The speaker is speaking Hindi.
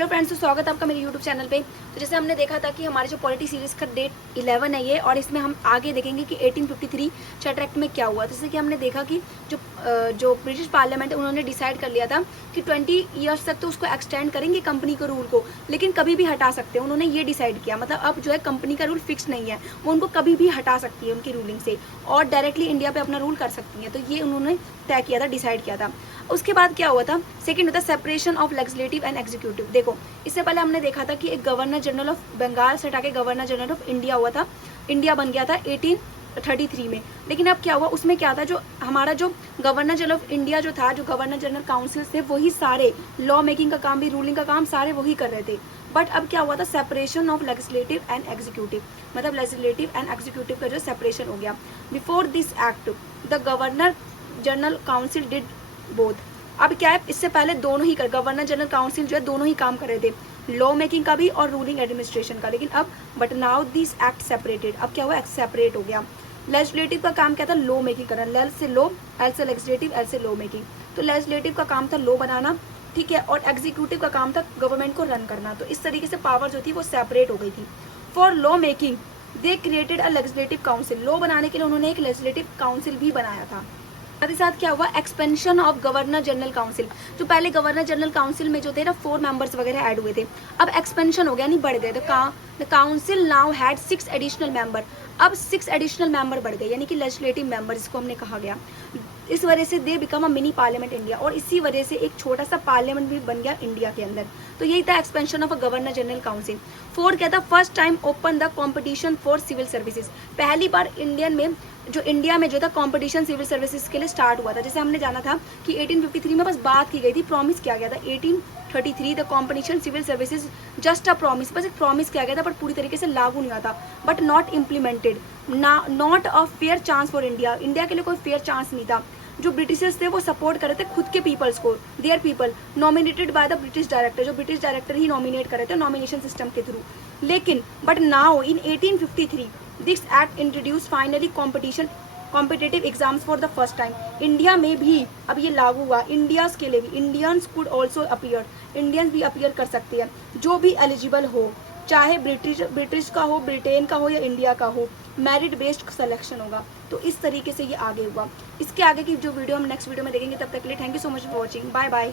हेलो फ्रेंड्स, तो स्वागत है आपका मेरे यूट्यूब चैनल पे। तो जैसे हमने देखा था कि हमारे जो पॉलिटी सीरीज का डेट 11 है ये, और इसमें हम आगे देखेंगे कि 1853 चार्टर एक्ट में क्या हुआ। जैसे कि हमने देखा कि जो ब्रिटिश पार्लियामेंट है उन्होंने डिसाइड कर लिया था कि 20 ईयर्स तक तो उसको एक्सटेंड करेंगे कंपनी के रूल को, लेकिन कभी भी हटा सकते हैं। उन्होंने ये डिसाइड किया, मतलब अब जो है कंपनी का रूल फिक्स नहीं है, वो उनको कभी भी हटा सकती है उनकी रूलिंग से, और डायरेक्टली इंडिया पे अपना रूल कर सकती है। तो ये उन्होंने तय किया था, डिसाइड किया था। उसके बाद क्या हुआ था, सेकंड होता है separation of legislative and executive. देखो, इससे पहले हमने देखा था कि एक गवर्नर जनरल ऑफ बंगाल से हटा के गवर्नर जनरल ऑफ इंडिया हुआ था, इंडिया बन गया था 1833 में। लेकिन अब क्या हुआ, उसमें क्या था, जो हमारा जो गवर्नर जनरल ऑफ इंडिया जो था, जो गवर्नर जनरल काउंसिल थे, वही सारे लॉ मेकिंग का काम भी, रूलिंग का काम सारे वही कर रहे थे। बट अब क्या हुआ था, separation of legislative and executive, मतलब लेजिस्लेटिव एंड एग्जीक्यूटिव का जो सेपरेशन हो गया। Before this act the governor general council did both. अब क्या है, इससे पहले दोनों ही गवर्नर जनरल काउंसिल जो है दोनों ही काम कर रहे थे, लॉ मेकिंग का भी और रूलिंग एडमिनिस्ट्रेशन का। लेकिन अब but now this act separated, अब क्या हुआ, एक्ट सेपरेट हो गया। लेजिस्लेटिव का काम क्या था, लॉ मेकिंग करना, लेल से लॉ, एल से लेजिस्लेटिव, एल से लॉ मेकिंग। तो लेजिस्लेटिव का काम था लॉ बनाना, ठीक है, और एग्जीक्यूटिव का काम था गवर्नमेंट को रन करना। तो इस तरीके से पावर जो थी वो सेपरेट हो गई थी। For law making they created a legislative council, law बनाने के लिए उन्होंने एक लेजिस्लेटिव काउंसिल भी बनाया था। साथ ही साथ क्या हुआ, expansion of governor general council. जो पहले गवर्नर जनरल काउंसिल में जो थे ना 4 मेंबर्स वगैरह ऐड हुए थे, अब एक्सपेंशन हो गया, नहीं बढ़ गए। The council now had 6 additional member, अब 6 एडिशनल मेंबर बढ़ गए, यानी कि लेजिस्लेटिव मेंबर जिसको हमने कहा गया। इस वजह से they become a mini parliament India, और इसी वजह से एक छोटा सा पार्लियामेंट भी बन गया इंडिया के अंदर। तो यही था expansion of a governor general council. Fourth क्या था, first time open the competition for civil services. पहली बार इंडिया में जो था कंपटीशन सिविल सर्विसेज के लिए स्टार्ट हुआ था। जैसे हमने जाना था कि 1853 में बस बात की गई थी, प्रॉमिस किया गया था। 1833 the competition civil services just a promise, बस एक प्रॉमिस किया गया था, पर पूरी तरीके से लागू नहीं हुआ था। But not implemented, not a fair chance for India, India के लिए कोई फेयर चांस नहीं था। जो ब्रिटिशर्स थे वो सपोर्ट कर रहे थे खुद के पीपल्स को, their people, nominated by the British director, जो ब्रिटिश डायरेक्टर ही नॉमिनेट कर रहे थे नॉमिनेशन सिस्टम के थ्रू। लेकिन but now in 1853 this act introduce finally competitive exams for the first time. India में भी अब ये लागू हुआ, इंडियाज के लिए भी, Indians could also appear, Indians भी अपीयर कर सकते हैं जो भी एलिजिबल हो, चाहे ब्रिटिश का हो, ब्रिटेन का हो या इंडिया का हो, मेरिट बेस्ड सिलेक्शन होगा। तो इस तरीके से ये आगे हुआ। इसके आगे की जो वीडियो हम नेक्स्ट वीडियो में देखेंगे, तब तक के लिए thank you so much for watching, bye bye.